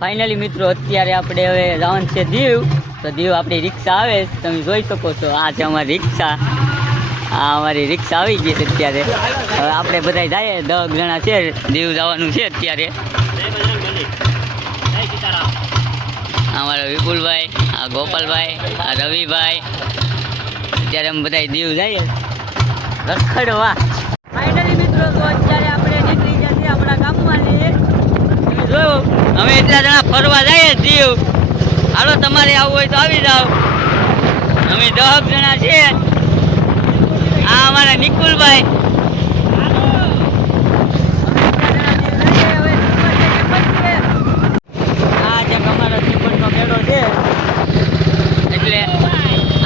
Finally મિત્રો અત્યારે આપણે હવે જવાનું છે દીવ. તો દીવ આપણી રિક્ષા આવે તમે જોઈ શકો છો. આ છે અમારી રિક્ષા. આ અમારી રિક્ષા આવી ગઈ છે અત્યારે. હવે આપણે બધા જઈએ 10 જણા છે. દીવ જવાનું છે અત્યારે. અમારા વિપુલભાઈ, આ ગોપાલભાઈ, આ રવિભાઈ, અત્યારે અમે બધા દીવ જઈએ રખડવા. ફાઇનલી મિત્રો તો અત્યારે આપણે નીકળી ગયા છીએ આપણા ગામમાં. જોયું અમે એટલા જણા ફરવા જઈએ દીવ. હાલો તમારે આવવું હોય તો આવી જાઓ. અમે 10 જણા છીએ. આ અમારા નિકુલભાઈ. આ જે અમારો ત્રિપુરનો મેળો છે એટલે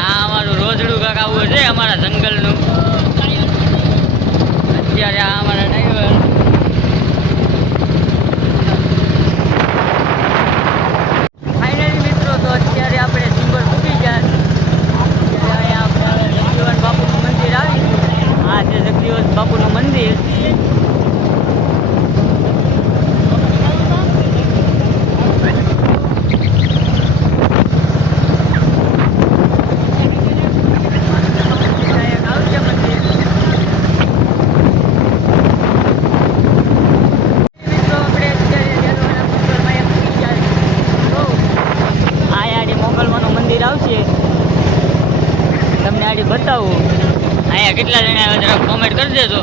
આ અમારું રોજડું કાંક આવું છે અમારા જંગલનું. અત્યારે આ અમારા ડ્રાઈવર. બાપુનું મંદિર. મોગલમાનું મંદિર આવશે તમને આડી બતાવું. અહીંયા કેટલા જણા આવે જરા કોમેન્ટ કરી દેજો.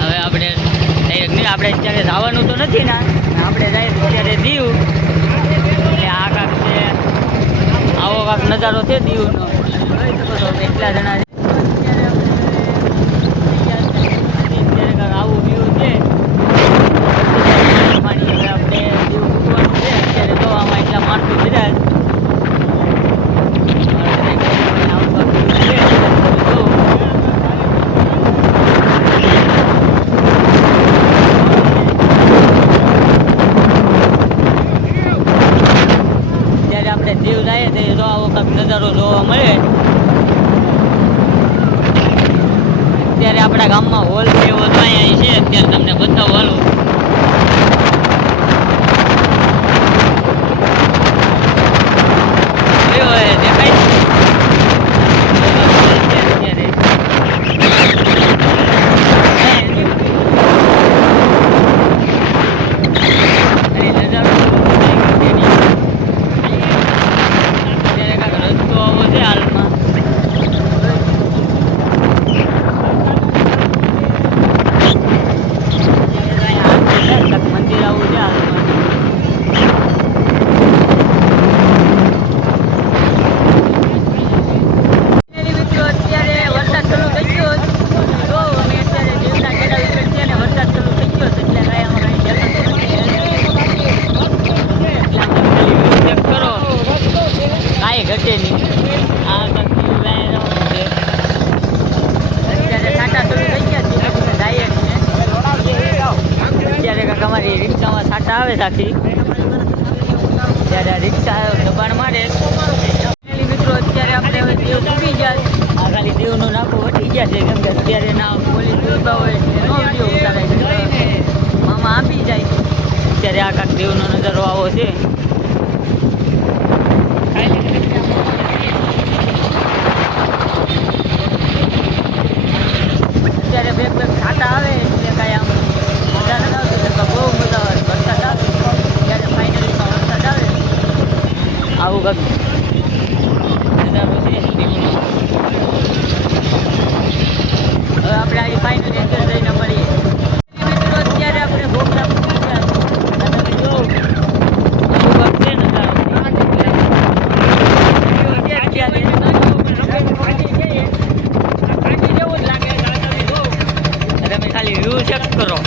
હવે આપણે ડાયરેક્ટ નહીં, આપણે અત્યારે જવાનું તો નથી ને, આપણે ડાયરેક્ટ અત્યારે દીવ. એટલે આ કાંક છે, આવો કાંક નજારો છે દીવનો. જોઈ શકો છો કેટલા જણા અત્યારે કાંક આવું વ્યૂ છે. આપણે દીવ મૂકવાનું છે અત્યારે. તો આમાં એટલા માણસો બધા દીવ જાય તો જો આવો કાંક નજારો જોવા મળે. અત્યારે આપણા ગામમાં હોલ છે એવો તો અહીંયા છે. અત્યારે તમને બતાવું હાલો. દેખાય અમારી રિક્ષામાં છાંટા આવે સાથી ત્યારે રિક્ષા દબાણ મારે. મિત્રો અત્યારે આપણે હવે દીવ તૂટી જાય. આ ખાલી દીવનું નાખું વટી ગયા છે કેમ કે અત્યારે ના પોલીસ જોતા હોય નો વિડીયો ઉતારાય. મામા આપી જાય. અત્યારે આ કાંક દીવનો નજારો આવો છે. અત્યારે બે છાંટા આવે એટલે કાંઈ આમ મજા નથી આવતી. બહુ મજા આવે વરસાદ આવે ત્યારે. ફાઇનલીમાં વરસાદ આવે આવું કાંક નજારો છે. હવે આપણે આ ફાઇનલી અંદર જઈને મળીએ. મિત્રો અત્યારે આપણે ભોગરા તમે ખાલી વ્યૂ ચેક કરો.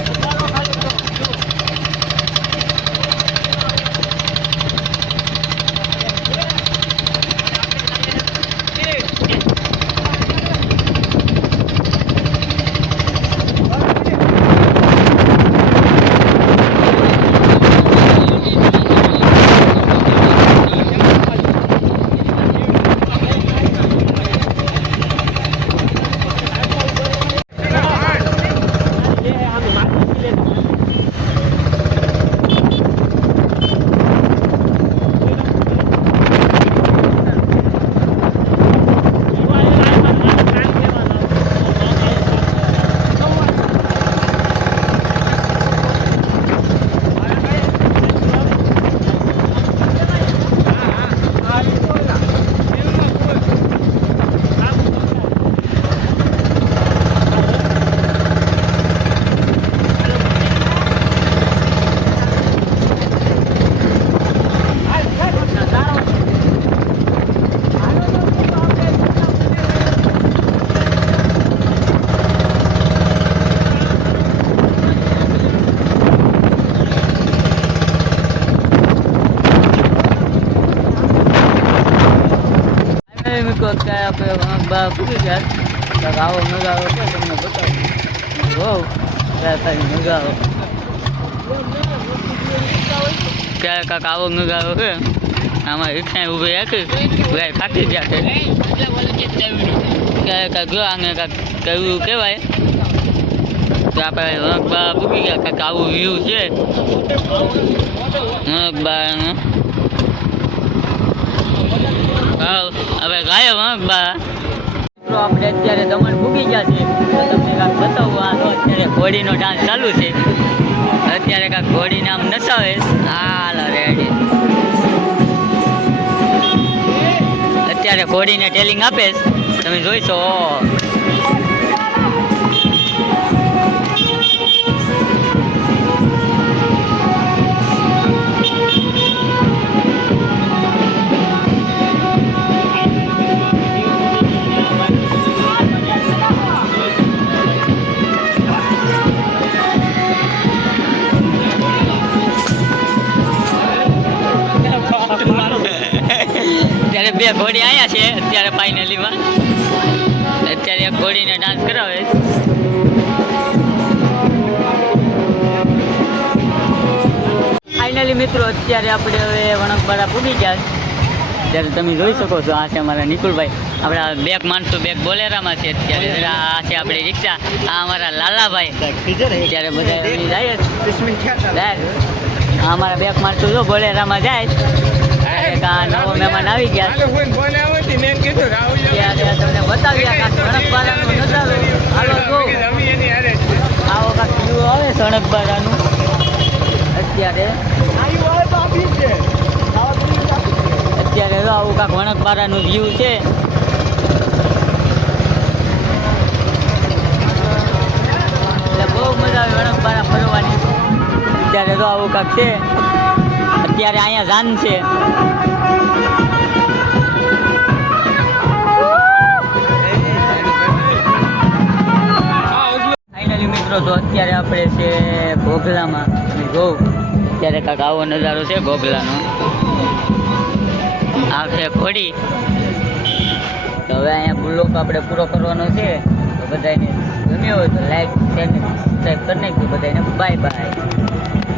અત્યારે આપણે બા પૂરી ગયા તો આવો નજારો છે તમને બતાવું. બહુ ખાલી નજારો ક્યારે કાંક આવો નજારો છે. આમાં રિક્ષા ઊભી રાખી ભાઈ થાકી ગયા છે. ક્યારે કાંક જો આને કાંક કયું કહેવાય તો આપણે રણકબા પૂકી ગયા. કાંક આવું વ્યૂ છે રણકબાનું. હવે ગાયો રણકબા. મિત્રો આપણે અત્યારે દમણ પૂકી ગયા છે તો તમને કાંક બતાવું. આ તો અત્યારે ઘોડીનો ડાન્સ ચાલુ છે. અત્યારે કાંક ઘોડીને આમ નસાવે. હાલ રેડી. અત્યારે ઘોડીને ટેલિંગ આપે તમે જોઈશો. અત્યારે બે ઘોડી આવ્યા છે અત્યારે ફાઇનલીમાં. અત્યારે એક ઘોડીને ડાન્સ કરાવે. ફાઇનલી મિત્રો અત્યારે આપણે હવે વણકબારા પૂગી ગયા. ત્યારે તમે જોઈ શકો છો આ છે અમારા નિકુલભાઈ. આપણા બેક માણસો બેક બોલેરામાં છે અત્યારે. આ છે આપણી રિક્ષા. આ અમારા લાલાભાઈ. ત્યારે બધા જાય અમારા બેક માણસો જો બોલેરામાં જાય. નવો મહેમાન આવી ગયા તમને બતાવ્યા સણકબારાનો નજારો. હાલો જો આવો કાંક વ્યૂ આવે સણકબારાનું. અત્યારે જો આવું કાંક વણકબારાનું વ્યૂ છે. એટલે બહુ મજા આવે વણકબારા ફરવાની. અત્યારે જો આવું કાંક છે. અત્યારે અહીંયા જાન છે. ફાઇનલી મિત્રો તો અત્યારે આપણે છે ઘોઘલામાં. જોઉં અત્યારે કાંક આવો નજારો છે ઘોઘલાનો. આ છે ઘોડી. તો હવે અહીંયા બ્લોક આપણે પૂરો કરવાનો છે. તો બધાને ગમ્યો હોય તો લાઈક શેર સબસ્ક્રાઈબ કરી નાખજો. બધાને બાય બાય.